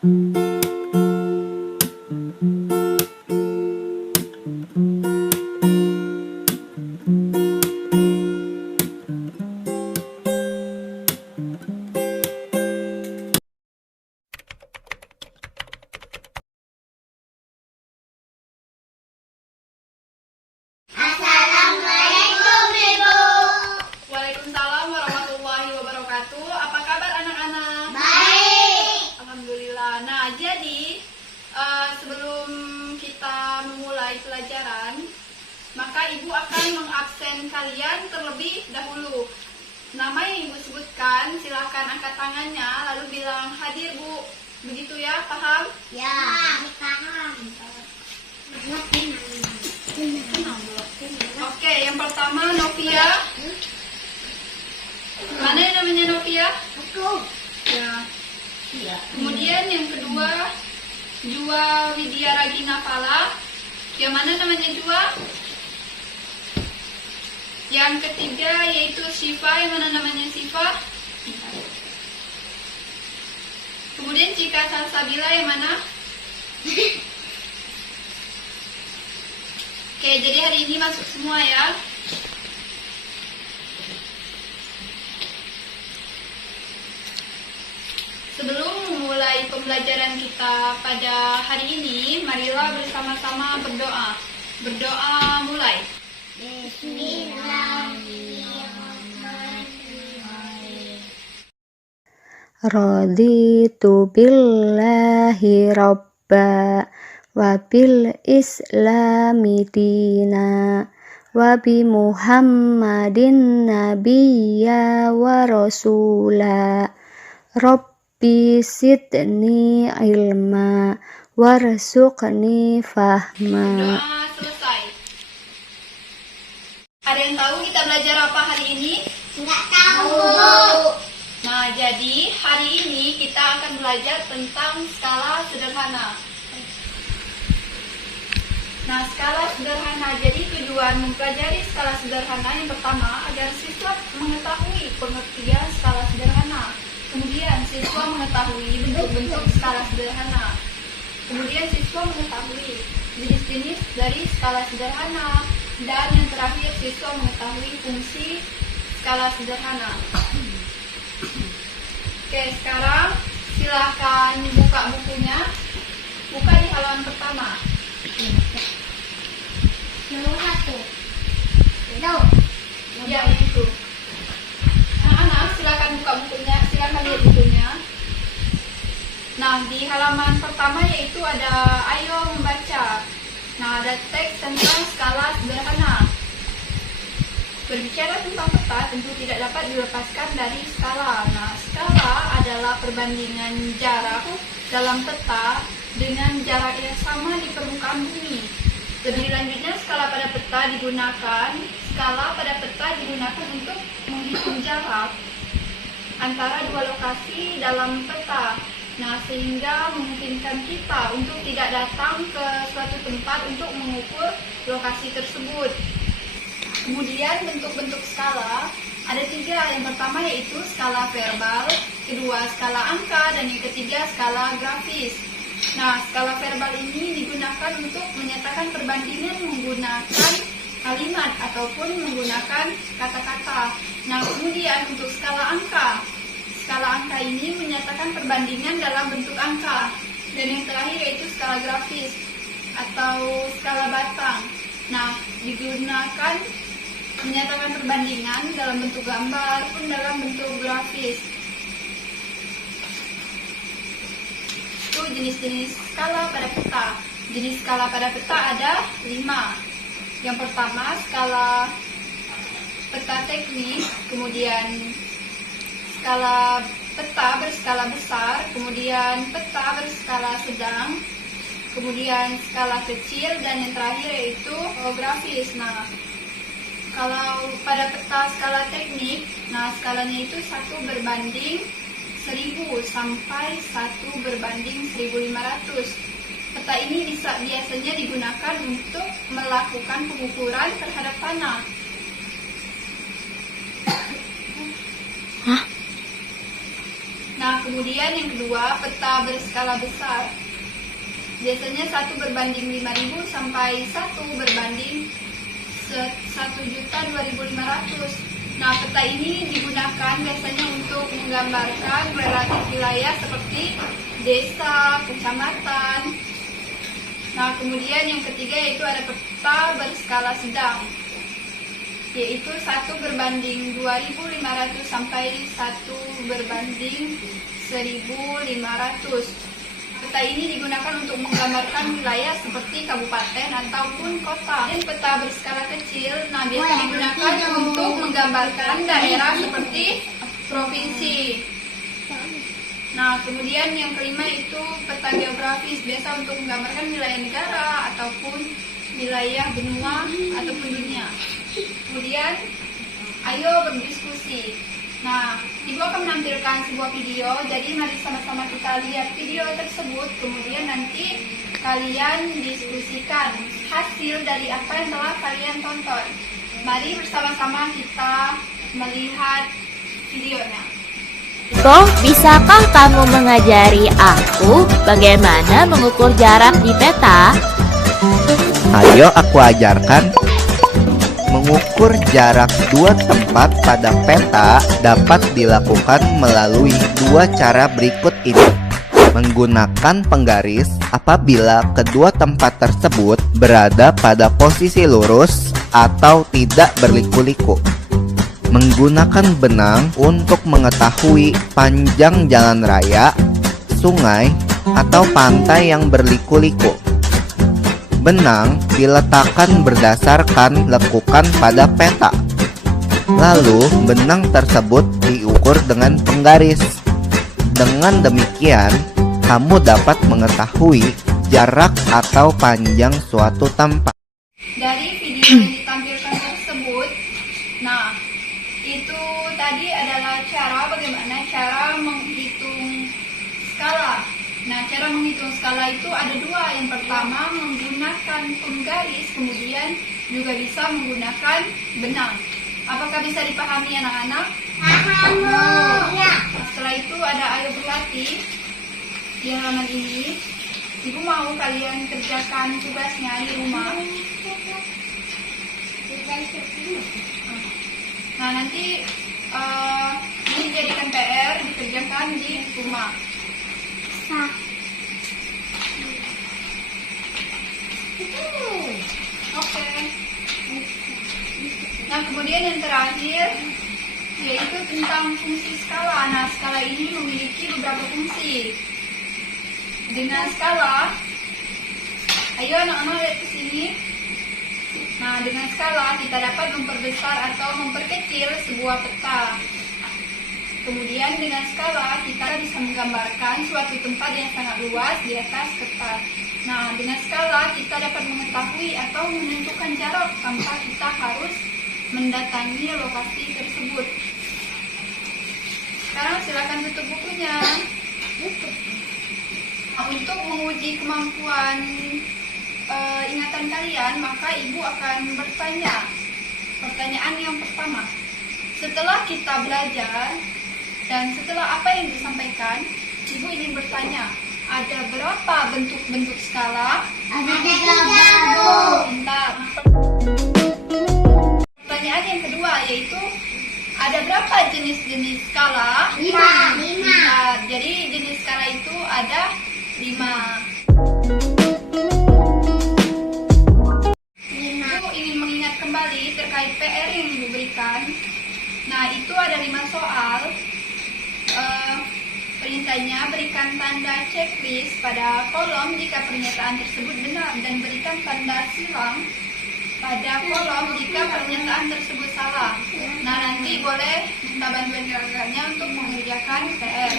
Assalamualaikum Ibu. Waalaikumsalam warahmatullahi wabarakatuh. Apa kabar anak-anak? Baik. Alhamdulillah. Nah, jadi sebelum kita memulai pelajaran, maka Ibu akan mengabsen kalian terlebih dahulu. Nama yang Ibu sebutkan, silakan angkat tangannya lalu bilang hadir Bu. Begitu ya, paham? Ya, paham. Oke, yang pertama Novia. Mana yang namanya Novia? Aku. Ya. Kemudian yang kedua Jua Widya Ragina Pala. Yang mana namanya Jua? Yang ketiga yaitu Syifa. Yang mana namanya Syifa? Kemudian Cika Salsabila yang mana? Oke, jadi hari ini masuk semua ya. Sebelum memulai pembelajaran kita pada hari ini, marilah bersama-sama berdoa. Berdoa mulai. Bismillahirrahmanirrahim. Raditu billahi rabba wa bil islami dina wa bi muhammadin nabiyya wa rasula rabbi sidni ilma warzuqni fahma. Doa selesai. Ada yang tahu kita belajar apa hari ini? Enggak tahu. Nah, jadi hari ini kita akan belajar tentang skala sederhana. Nah, skala sederhana, jadi tujuan mempelajari skala sederhana yang pertama agar siswa mengetahui pengertian skala sederhana. Kemudian siswa mengetahui bentuk-bentuk skala sederhana. Kemudian siswa mengetahui jenis-jenis dari skala sederhana. Dan yang terakhir siswa mengetahui fungsi skala sederhana. Oke, sekarang silakan buka bukunya. Buka di halaman pertama. Nomor 1. Tuh. Ya, itu. Anak-anak, silakan buka bukunya, silakan lihat bukunya. Nah, di halaman pertama yaitu ada ayo membaca. Nah, ada teks tentang skala sederhana. Berbicara tentang peta tentu tidak dapat dilepaskan dari skala. Nah, skala adalah perbandingan jarak dalam peta dengan jarak yang sama di permukaan bumi. Lebih lanjutnya, skala pada peta digunakan untuk menghitung jarak antara dua lokasi dalam peta. Nah, sehingga memungkinkan kita untuk tidak datang ke suatu tempat untuk mengukur lokasi tersebut. Kemudian bentuk-bentuk skala ada 3. Yang pertama yaitu skala verbal, kedua skala angka, dan yang ketiga skala grafis. Nah, skala verbal ini digunakan untuk menyatakan perbandingan menggunakan kalimat ataupun menggunakan kata-kata. Nah, kemudian untuk skala angka. Skala angka ini menyatakan perbandingan dalam bentuk angka. Dan yang terakhir yaitu skala grafis atau skala batang. Nah, digunakan menyatakan perbandingan dalam bentuk gambar pun dalam bentuk grafis. Itu jenis-jenis skala pada peta. Jenis skala pada peta ada 5. Yang pertama skala peta teknis, kemudian skala peta berskala besar, kemudian peta berskala sedang, kemudian skala kecil, dan yang terakhir yaitu grafis. Nah, kalau pada peta skala teknik, nah skalanya itu 1 berbanding 1000 sampai 1 berbanding 1500. Peta ini biasanya digunakan untuk melakukan pengukuran terhadap tanah. Nah, kemudian yang kedua, peta berskala besar. Biasanya 1 berbanding 5.000 sampai 1 berbanding 1.002.500. Nah, peta ini digunakan biasanya untuk menggambarkan relatif wilayah seperti desa, kecamatan. Nah, kemudian yang ketiga yaitu ada peta berskala sedang, yaitu 1 berbanding 2.500 sampai 1 berbanding 1.500. Peta ini digunakan untuk menggambarkan wilayah seperti kabupaten ataupun kota. Dan peta berskala kecil, nah biasa digunakan untuk menggambarkan daerah seperti provinsi. Nah, kemudian yang kelima itu peta geografis, biasa untuk menggambarkan wilayah negara ataupun wilayah benua ataupun dunia. Kemudian, ayo berdiskusi. Nah, Ibu akan menampilkan sebuah video, jadi mari sama-sama kita lihat video tersebut, kemudian nanti kalian diskusikan hasil dari apa yang telah kalian tonton. Mari bersama-sama kita melihat videonya. Toh, bisakah kamu mengajari aku bagaimana mengukur jarak di peta? Ayo aku ajarkan. Mengukur jarak dua tempat pada peta dapat dilakukan melalui dua cara berikut ini. Menggunakan penggaris apabila kedua tempat tersebut berada pada posisi lurus atau tidak berliku-liku. Menggunakan benang untuk mengetahui panjang jalan raya, sungai, atau pantai yang berliku-liku. Benang diletakkan berdasarkan lekukan pada peta. Lalu benang tersebut diukur dengan penggaris. Dengan demikian, kamu dapat mengetahui jarak atau panjang suatu tempat. Dari video yang ditampilkan tersebut, nah itu tadi adalah bagaimana cara menghitung skala. Nah, cara menghitung skala itu ada dua. Yang pertama menggunakan penggaris, kemudian juga bisa menggunakan benang. Apakah bisa dipahami anak-anak? Paham, Bu. Ya. Setelah itu ada ayo berlatih di halaman ini. Ibu mau kalian kerjakan tugasnya di rumah. Nah, nanti ini dijadikan PR, dikerjakan di rumah. Oke. Nah, kemudian yang terakhir yaitu tentang fungsi skala. Nah, skala ini memiliki beberapa fungsi. Dengan skala, ayo anak-anak lihat ke sini. Nah, dengan skala kita dapat memperbesar atau memperkecil sebuah peta. Kemudian dengan skala kita bisa menggambarkan suatu tempat yang sangat luas di atas kertas. Nah, dengan skala kita dapat mengetahui atau menentukan jarak tanpa kita harus mendatangi lokasi tersebut. Sekarang silakan tutup bukunya. Nah, untuk menguji kemampuan ingatan kalian, maka ibu akan bertanya. Pertanyaan yang pertama, setelah kita belajar dan setelah apa yang disampaikan, ibu ingin bertanya, ada berapa bentuk-bentuk skala? Ada 3, Bu. Pintar. Pertanyaan yang kedua yaitu, ada berapa jenis-jenis skala? 5. Nah, jadi jenis skala itu ada 5. Ibu ingin mengingat kembali terkait PR yang diberikan. Nah, itu ada 5 soal. Perintahnya berikan tanda checklist pada kolom jika pernyataan tersebut benar dan berikan tanda silang pada kolom jika pernyataan tersebut salah. Nah, nanti boleh minta bantuan kakaknya untuk mengerjakan PR.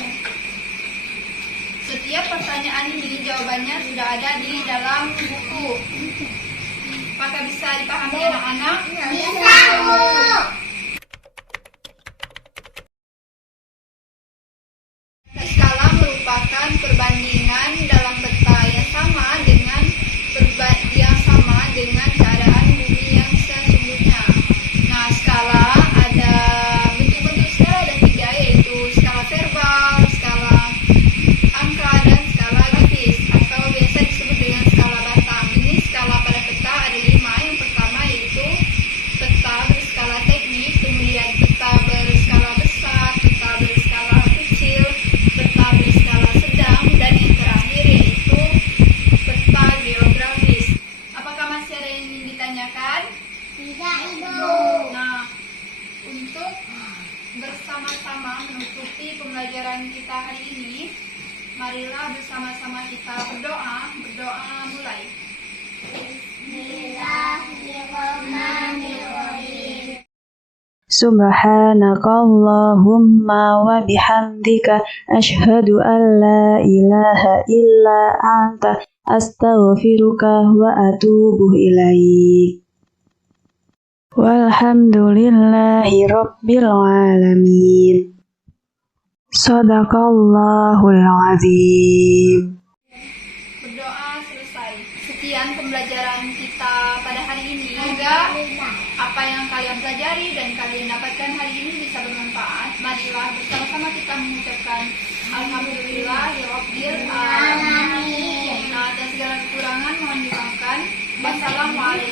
Setiap pertanyaan ini jawabannya sudah ada di dalam buku. Apakah bisa dipahami anak-anak? Bisa, Bu. Skala merupakan perbandingan dalam peta yang sama dengan keadaan bumi yang sesungguhnya. Nah, skala ada bentuk-bentuk skala ada 3, yaitu skala verbal, skala bersama-sama kita berdoa. Berdoa mulai. Bismillahirrahmanirrahim. Subhanakallahumma wa bihamdika asyhadu an la ilaha illa anta astaghfiruka wa atubu ilaik. Walhamdulillahi rabbil alamin. Shadaqallahul azim. Berdoa selesai. Sekian pembelajaran kita pada hari ini. Semoga apa yang kalian pelajari dan kalian dapatkan hari ini bisa bermanfaat. Marilah bersama-sama kita mengucapkan Alhamdulillahirabbil alamin. Dan segala kekurangan mohon dimaafkan. Wassalamualaikum.